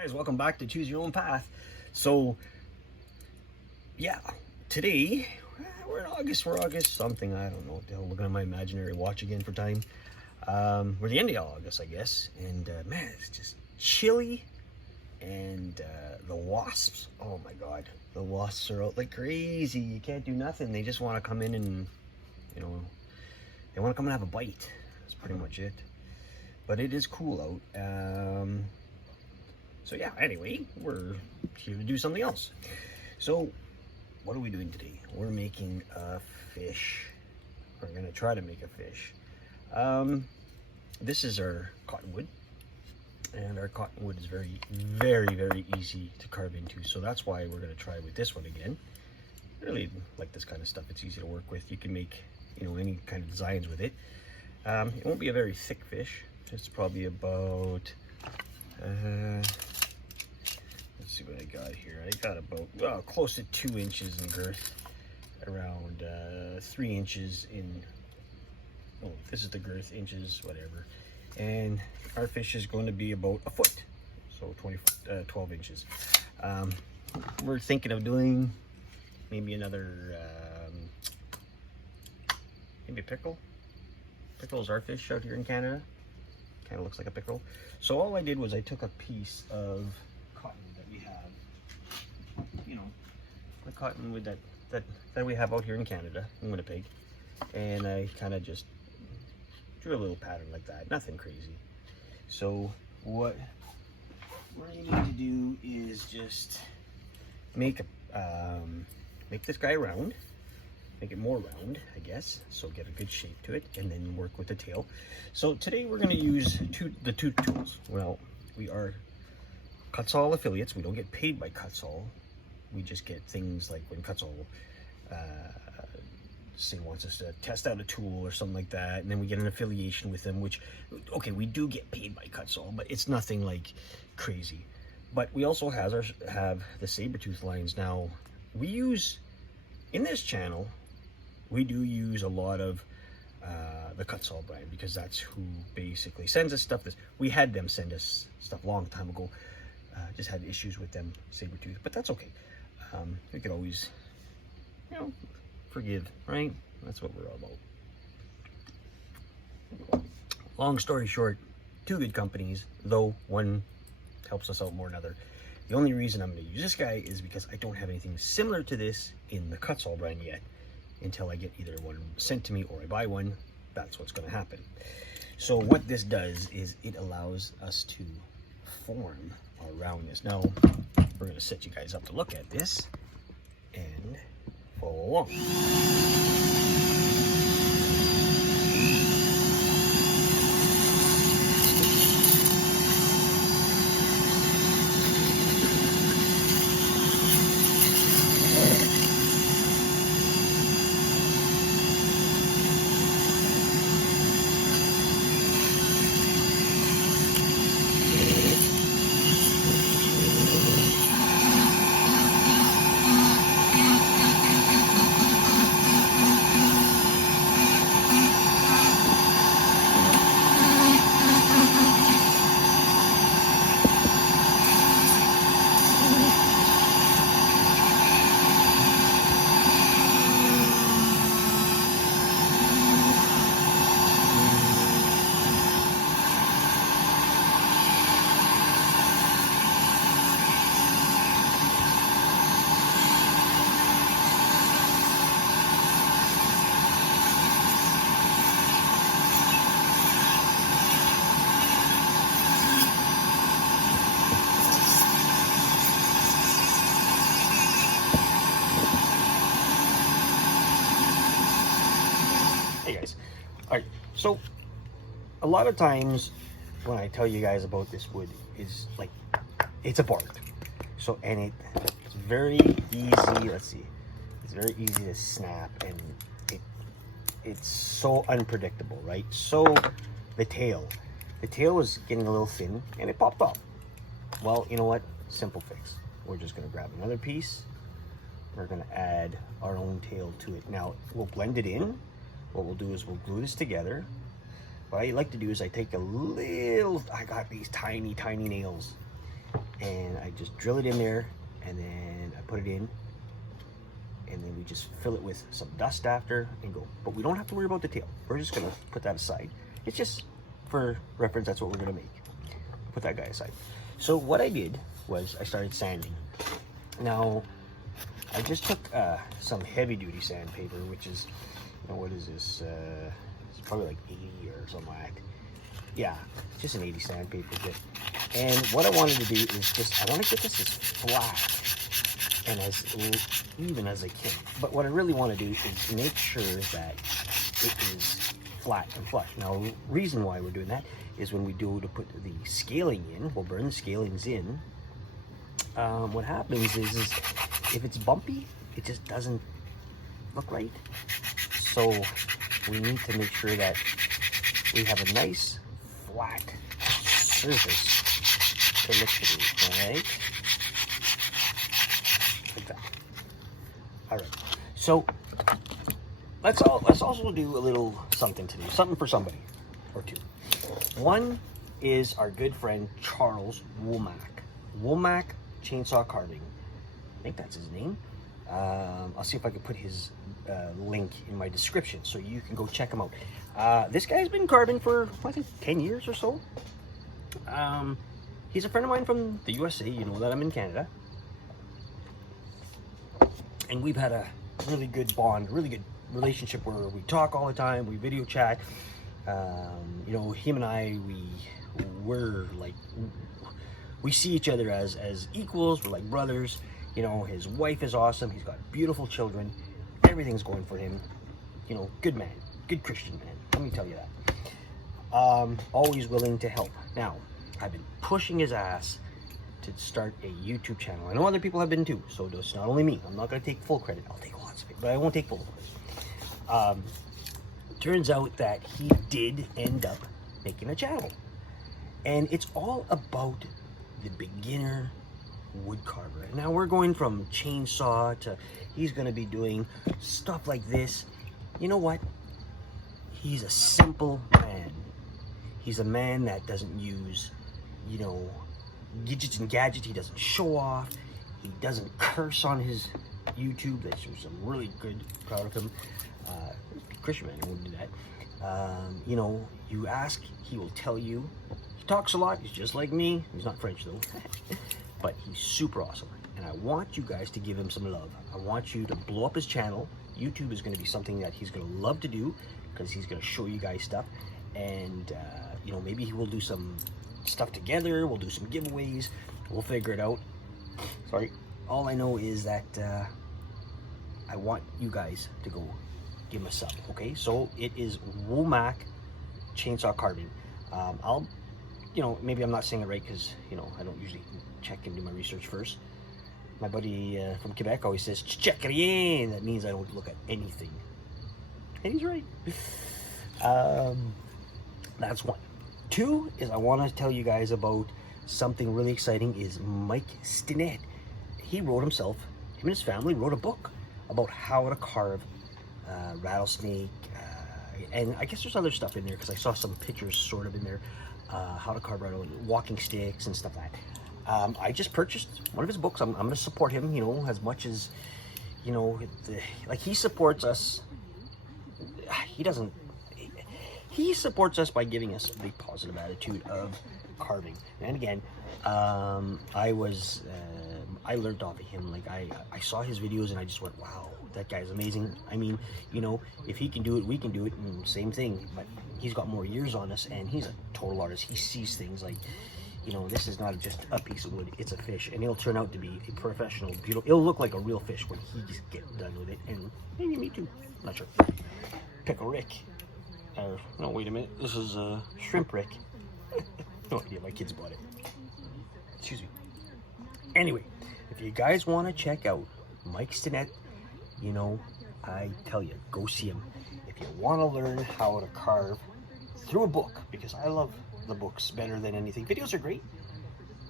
Guys, welcome back to Choose Your Own Path. So yeah, today we're in August. We're August something, I don't know what the hell. Looking at my imaginary watch again for time. We're the end of August, I guess, and man, it's just chilly, and the wasps, oh my god, the wasps are out like crazy. You can't do nothing. They just want to come in and, you know, they want to come and have a bite. That's pretty much it. But it is cool out. So yeah, anyway, we're here to do something else. So what are we doing today? We're making a fish. We're gonna try to make a fish. This is our cottonwood, and our cottonwood is very, very easy to carve into. So that's why we're gonna try with this one again. I really like this kind of stuff. It's easy to work with. You can make, you know, any kind of designs with it. It won't be a very thick fish. It's probably about let's see what I got here. I got about, well, close to 2 inches in girth, around 3 inches in, oh, this is the girth, inches, whatever. And our fish is going to be about a foot, so 12 inches. We're thinking of doing maybe another, maybe a pickle. Pickle is our fish out here in Canada. Kind of looks like a pickle. So all I did was I took a piece of cotton that we have, you know, the cottonwood that we have out here in Canada, in Winnipeg, and I kind of just drew a little pattern like that. Nothing crazy. So what you need to do is just make this guy round. Make it more round, I guess, so get a good shape to it, and then work with the tail. So today we're going to use the two tools. Well, we are Cutsall affiliates. We don't get paid by Cutsall. We just get things like when Cutsall say wants us to test out a tool or something like that, and then we get an affiliation with them, which, okay, we do get paid by Cutsall, but it's nothing like crazy. But we also have the saber-tooth lines. Now, we use, in this channel, we do use a lot of the Cutsall brand, because that's who basically sends us stuff. We had them send us stuff a long time ago. Just had issues with them, saber-tooth, but that's okay. We could always, you know, forgive, right? That's what we're all about. Long story short, two good companies, though one helps us out more than another. The only reason I'm going to use this guy is because I don't have anything similar to this in the Cutsall brand yet. Until I get either one sent to me or I buy one, that's what's going to happen. So what this does is it allows us to form our roundness. Now, we're going to set you guys up to look at this and follow along. Alright, so a lot of times when I tell you guys about this wood, is like, it's a bark. So, and it's very easy, let's see, it's very easy to snap, and it's so unpredictable, right? So the tail was getting a little thin and it popped off. Well, you know what? Simple fix. We're just gonna grab another piece. We're gonna add our own tail to it. Now, we'll blend it in. What we'll do is we'll glue this together. What I like to do is I take I got these tiny nails, and I just drill it in there, and then I put it in, and then we just fill it with some dust after and go. But we don't have to worry about the tail. We're just gonna put that aside. It's just for reference, that's what we're gonna make. Put that guy aside. So what I did was I started sanding. Now, I just took some heavy duty sandpaper, which is, you know, what is this? It's probably like 80 or something like that. Yeah, just an 80 sandpaper kit. And what I wanted to do is just, I want to get this as flat and as even as I can. But what I really want to do is make sure that it is flat and flush. Now, the reason why we're doing that is when we do to put the scaling in, we'll burn the scalings in. What happens is if it's bumpy, it just doesn't look right. So we need to make sure that we have a nice flat surface to look through, all right? Like that. All right. So let's also do a little something today, something for somebody or two. One is our good friend Charles Womack. Womack Chainsaw Carving. I think that's his name. I'll see if I can put his link in my description so you can go check him out. This guy's been carving for, I think, 10 years or so. He's a friend of mine from the USA. You know that I'm in Canada. And we've had a really good bond, really good relationship where we talk all the time, we video chat. You know, him and I, we're like, we see each other as equals. We're like brothers. You know, his wife is awesome. He's got beautiful children. Everything's going for him. You know, good man, good Christian man. Let me tell you that. Always willing to help. Now, I've been pushing his ass to start a YouTube channel. I know other people have been too, so it's not only me. I'm not going to take full credit. I'll take lots of it, but I won't take full credit. Turns out that he did end up making a channel. And it's all about the beginner wood carver. Now we're going from chainsaw to he's going to be doing stuff like this. You know what? He's a simple man. He's a man that doesn't use, you know, gadgets and gadgets. He doesn't show off. He doesn't curse on his YouTube. That's some really good, proud of him. Christian man wouldn't do that. You know, you ask, he will tell you. He talks a lot. He's just like me. He's not French though. But he's super awesome. And I want you guys to give him some love. I want you to blow up his channel. YouTube is going to be something that he's going to love to do because he's going to show you guys stuff. And, you know, maybe he will do some stuff together. We'll do some giveaways. We'll figure it out. Sorry. All I know is that I want you guys to go give him a sub. Okay? So it is Womack Chainsaw Carving. I'll, you know, maybe I'm not saying it right because, you know, I don't usually check and do my research first. My buddy from Quebec always says, check rien. That means I don't look at anything. And he's right. That's one. Two is I want to tell you guys about something really exciting is Mike Stinnett. He wrote himself, him and his family wrote a book about how to carve rattlesnake. And I guess there's other stuff in there because I saw some pictures sort of in there. How to carve walking sticks and stuff like that. I just purchased one of his books. I'm going to support him, you know, as much as, you know, like he supports us. He supports us by giving us the positive attitude of carving. And again, I learned off of him. Like I saw his videos and I just went, wow, that guy's amazing. I mean, you know, if he can do it, we can do it. And same thing, but he's got more years on us and he's a total artist. He sees things like, you know, this is not just a piece of wood, it's a fish, and it'll turn out to be a professional, beautiful, it'll look like a real fish when he just gets done with it, and maybe me too, not sure. Pickle Rick. No, wait a minute, this is Shrimp Rick. No idea, my kids bought it. Excuse me. Anyway, if you guys want to check out Mike Stinnett, you know, I tell you, go see him. If you want to learn how to carve through a book, because I love the books better than anything. Videos are great,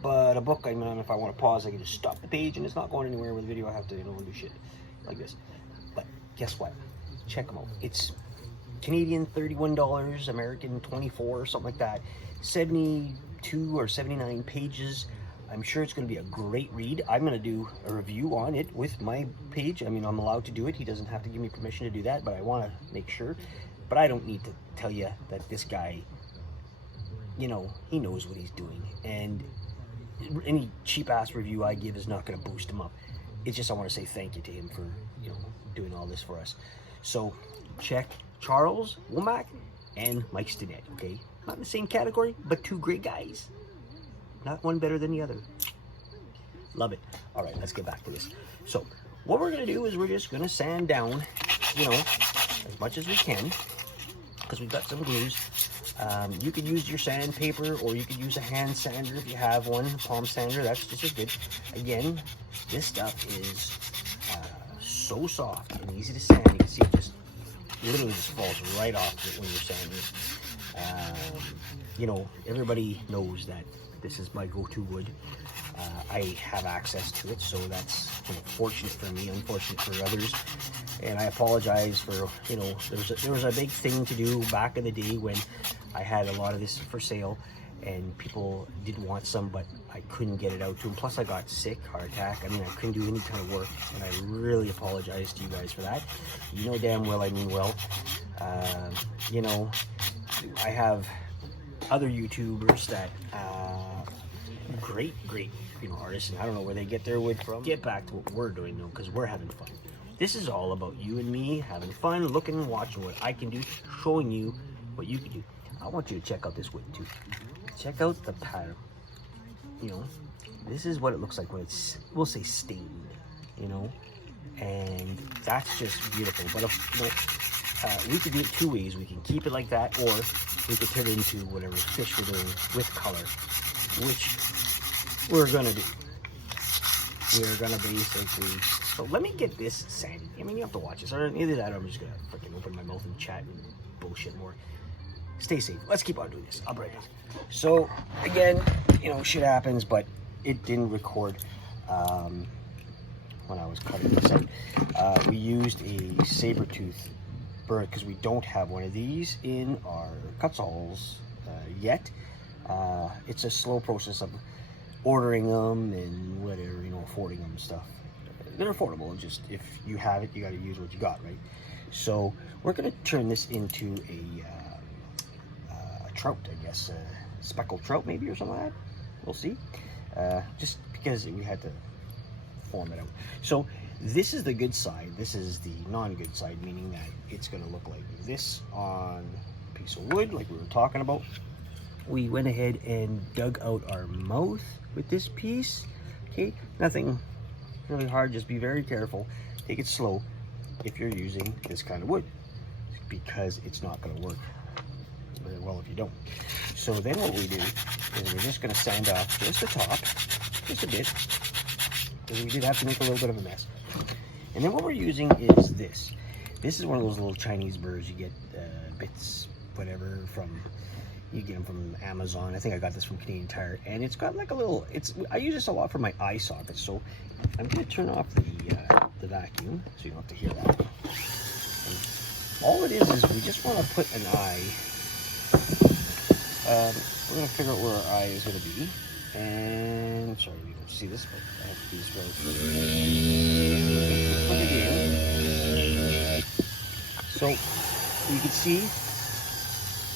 but a book, I mean, if I want to pause, I can just stop the page and it's not going anywhere. With a video, I have to, you know, do shit like this. But guess what? Check them out. It's Canadian $31, American $24, something like that. 72 or 79 pages. I'm sure it's going to be a great read. I'm going to do a review on it with my page. I mean, I'm allowed to do it. He doesn't have to give me permission to do that, but I want to make sure. But I don't need to tell you that this guy, you know, he knows what he's doing. And any cheap-ass review I give is not going to boost him up. It's just I want to say thank you to him for, you know, doing all this for us. So check Charles Womack and Mike Stinnett, okay? Not in the same category, but two great guys. Not one better than the other. Love it. All right, let's get back to this. So what we're going to do is we're just going to sand down, you know, as much as we can, because we've got some glues. You could use your sandpaper, or you could use a hand sander if you have one, a palm sander. That's just as good. Again, this stuff is so soft and easy to sand. You can see it just literally just falls right off when you're sanding. You know, everybody knows that this is my go-to wood. I have access to it, so that's, you know, fortunate for me, unfortunate for others. And I apologize for, you know, there was a big thing to do back in the day when I had a lot of this for sale, and people did want some, but I couldn't get it out to them. Plus I got sick, heart attack. I mean, I couldn't do any kind of work, and I really apologize to you guys for that. You know damn well I mean well. You know, I have other YouTubers that great, you know, artists, and I don't know where they get their wood from. Get back to what we're doing though, because we're having fun. This is all about you and me having fun, looking and watching what I can do, showing you what you can do. I want you to check out this wood too. Check out the pattern. You know, this is what it looks like when it's, we'll say, stained, you know, and that's just beautiful. But you know, we could do it two ways. We can keep it like that, or we could turn it into whatever fish we're doing with color, which we're gonna do. We're gonna basically, so let me get this sanded. I mean, you have to watch this, or either that or I'm just gonna freaking open my mouth and chat and bullshit more. Stay safe. Let's keep on doing this. I'll be right back. So again, you know, shit happens, but it didn't record when I was cutting this out. We used a saber-tooth burr because we don't have one of these in our cut saws yet. It's a slow process of ordering them and whatever, you know, affording them and stuff. They're affordable. Just if you have it, you got to use what you got, right? So we're going to turn this into a trout, I guess, speckled trout maybe, or something like that. We'll see. Just because we had to form it out. So this is the good side. This is the non-good side, meaning that it's going to look like this on a piece of wood, like we were talking about. We went ahead and dug out our mouth with this piece. Okay, nothing really hard. Just be very careful. Take it slow if you're using this kind of wood, because it's not going to work very well if you don't. So then what we do is we're just going to sand off just the top, just a bit, because we did have to make a little bit of a mess. And then what we're using is this. This is one of those little Chinese burrs you get bits, whatever, from, you get them from Amazon. I think I got this from Canadian Tire, and it's got like a little, I use this a lot for my eye sockets. So I'm going to turn off the vacuum so you don't have to hear that. And all it is we just want to put an eye. We're going to figure out where our eye is going to be. And sorry, you don't see this, but I have to do this right. Put it in. So you can see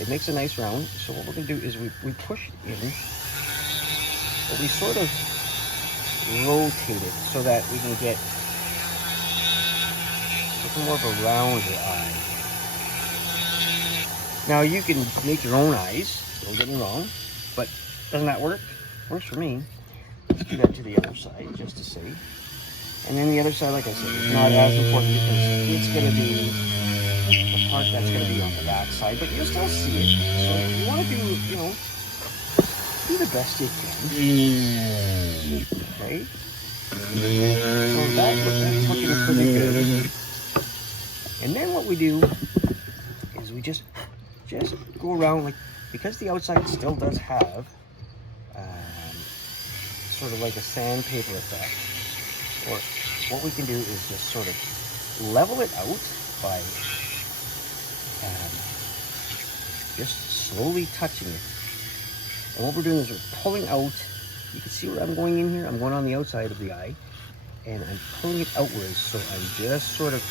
it makes a nice round. So what we're going to do is we push it in, but we sort of rotate it so that we can get more of a rounder eye. Now you can make your own eyes, don't get me wrong, but doesn't that work? Works for me. Let's do that to the other side just to see. And then the other side, like I said, is not as important because it's going to be the part that's going to be on the back side, but you'll still see it. So if you want to do, you know, do the best you can. Okay? So that's looking pretty good. And then what we do is we just go around, like, because the outside still does have sort of like a sandpaper effect, or what we can do is just sort of level it out by just slowly touching it. And what we're doing is we're pulling out you can see where I'm going in here. I'm going on the outside of the eye, and I'm pulling it outwards. So I'm just sort of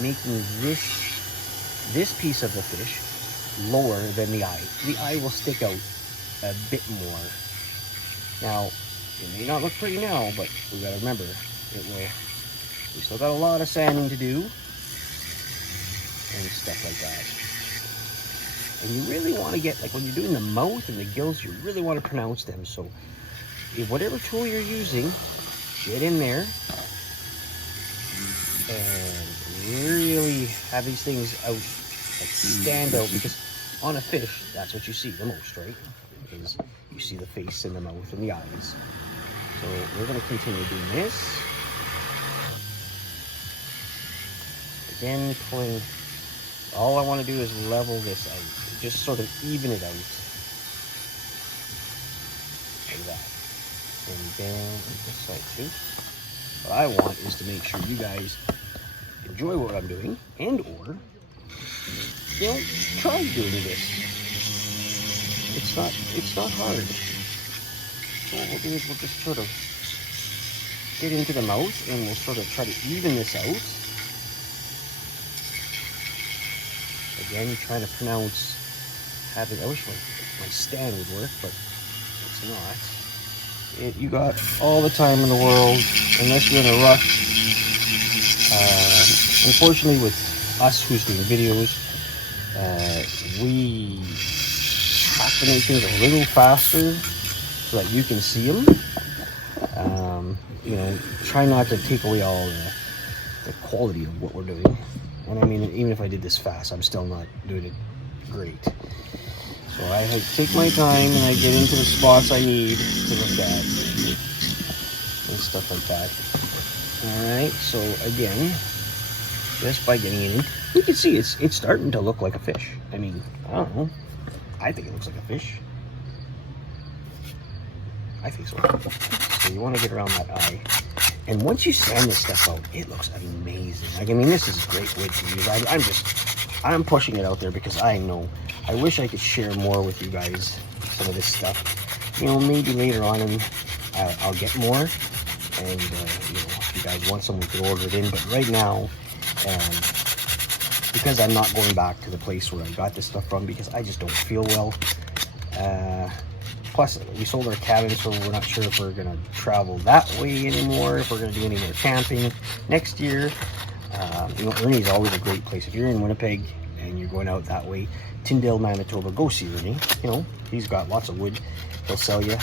making this piece of the fish lower than the eye. The eye will stick out a bit more. Now, it may not look pretty now, but we gotta remember, it will. We still got a lot of sanding to do and stuff like that. And you really want to get, like when you're doing the mouth and the gills, you really want to pronounce them. So if whatever tool you're using, get in there and really have these things out, like stand out, because on a fish, that's what you see the most, right? Is you see the face and the mouth and the eyes. So we're going to continue doing this. Again, pulling. All I want to do is level this out, just sort of even it out, like that. And then this side too. What I want is to make sure you guys enjoy what I'm doing, and or, you know, try doing this. It's not hard. So what we'll do is we'll just sort of get into the mouth, and we'll sort of try to even this out. Again, trying to pronounce, I wish my stand would work, but it's not. You got all the time in the world, unless you're in a rush. Unfortunately, with us who's doing videos, we have to make things a little faster so that you can see them. You know, try not to take away all the quality of what we're doing. And I mean, even if I did this fast, I'm still not doing it great. So I take my time and I get into the spots I need to look at and stuff like that. Alright, so again, just by getting it in, you can see it's starting to look like a fish. I mean, I don't know. I think it looks like a fish. I think so. So you want to get around that eye. And once you sand this stuff out, it looks amazing. Like, I mean, this is a great wood to use. I'm pushing it out there because I know. I wish I could share more with you guys, some of this stuff. You know, maybe later on I'll get more. And, you know, if you guys want some, we could order it in. But right now, because I'm not going back to the place where I got this stuff from, because I just don't feel well. Plus, we sold our cabin, so we're not sure if we're going to travel that way anymore, if we're going to do any more camping next year. You know, Ernie's always a great place. If you're in Winnipeg and you're going out that way, Tyndale, Manitoba, go see Ernie. You know, he's got lots of wood. He'll sell you,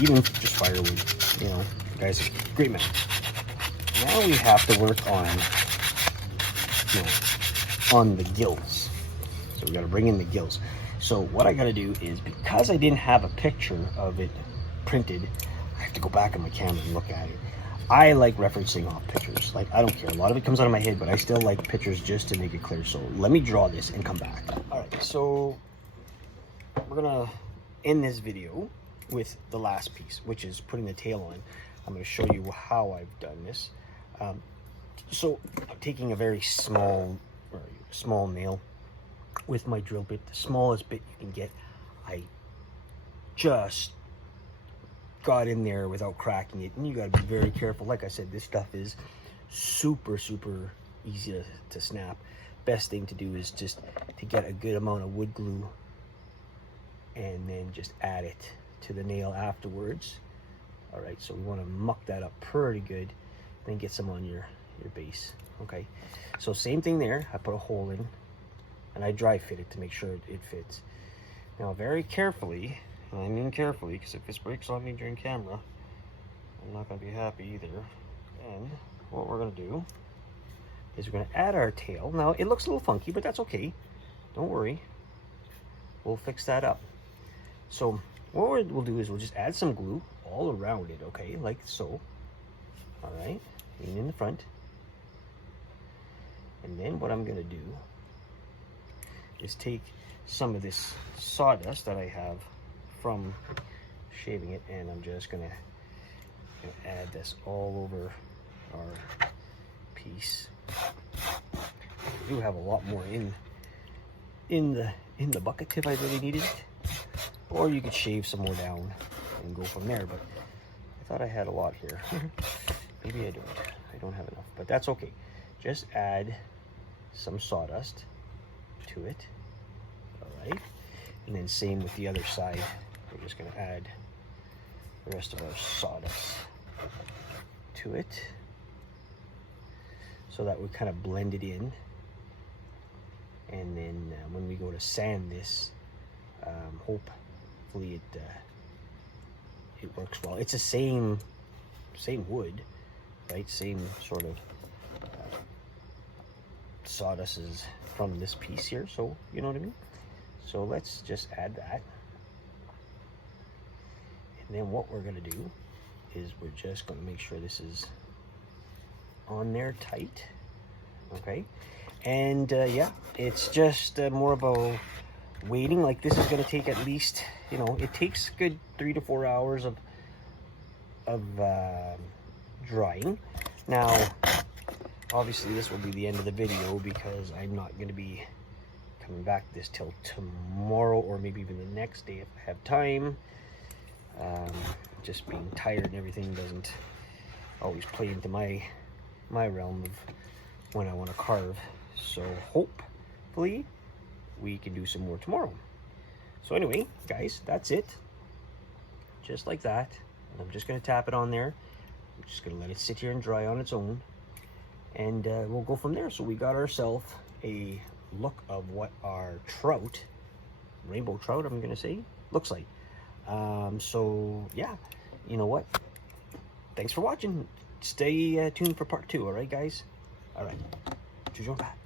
even just firewood. You know, the guy's a great man. Now we have to work on, you know, on the gills. So we got to bring in the gills. So what I got to do is, because I didn't have a picture of it printed, I have to go back on my camera and look at it. I like referencing off pictures. Like, I don't care. A lot of it comes out of my head, but I still like pictures just to make it clear. So let me draw this and come back. All right, so we're going to end this video with the last piece, which is putting the tail on. I'm going to show you how I've done this. So I'm taking a very small nail with my drill bit, the smallest bit you can get. I just got in there without cracking it, and you got to be very careful. Like I said, this stuff is super easy to snap. Best thing to do is just to get a good amount of wood glue and then just add it to the nail afterwards. All right, so we want to muck that up pretty good, then get some on your base. Okay, so same thing there. I put a hole in and I dry fit it to make sure it fits. Now very carefully, and I mean carefully, because if this breaks on me during camera, I'm not going to be happy either. And what we're going to do is we're going to add our tail. Now it looks a little funky, but that's okay. Don't worry. We'll fix that up. So what we'll do is we'll just add some glue all around it, okay, like so. All right, lean in the front. And then what I'm going to do is take some of this sawdust that I have from shaving it, and I'm just going to add this all over our piece. I do have a lot more in the bucket if I really needed it, or you could shave some more down and go from there. But I thought I had a lot here. Maybe I don't. I don't have enough, but that's okay. Just add some sawdust to it. All right. And then same with the other side. We're just going to add the rest of our sawdust to it. So that would kind of blend it in. And then when we go to sand this, hopefully it works well. It's the same wood, right? Same sort of sawdust is from this piece here, so you know what I mean? So let's just add that. And then what we're gonna do is we're just gonna make sure this is on there tight, okay? And yeah, it's just more of a waiting. Like this is gonna take at least, you know, it takes good 3 to 4 hours of drying. Now, obviously this will be the end of the video because I'm not going to be coming back this till tomorrow or maybe even the next day if I have time. Just being tired and everything doesn't always play into my realm of when I want to carve. So hopefully we can do some more tomorrow. So anyway, guys, that's it. Just like that. And I'm just going to tap it on there. I'm just going to let it sit here and dry on its own. And we'll go from there. So we got ourselves a look of what our trout, rainbow trout, I'm going to say, looks like. So yeah, you know what? Thanks for watching. Stay tuned for part 2. All right, guys? All right. Toujours back.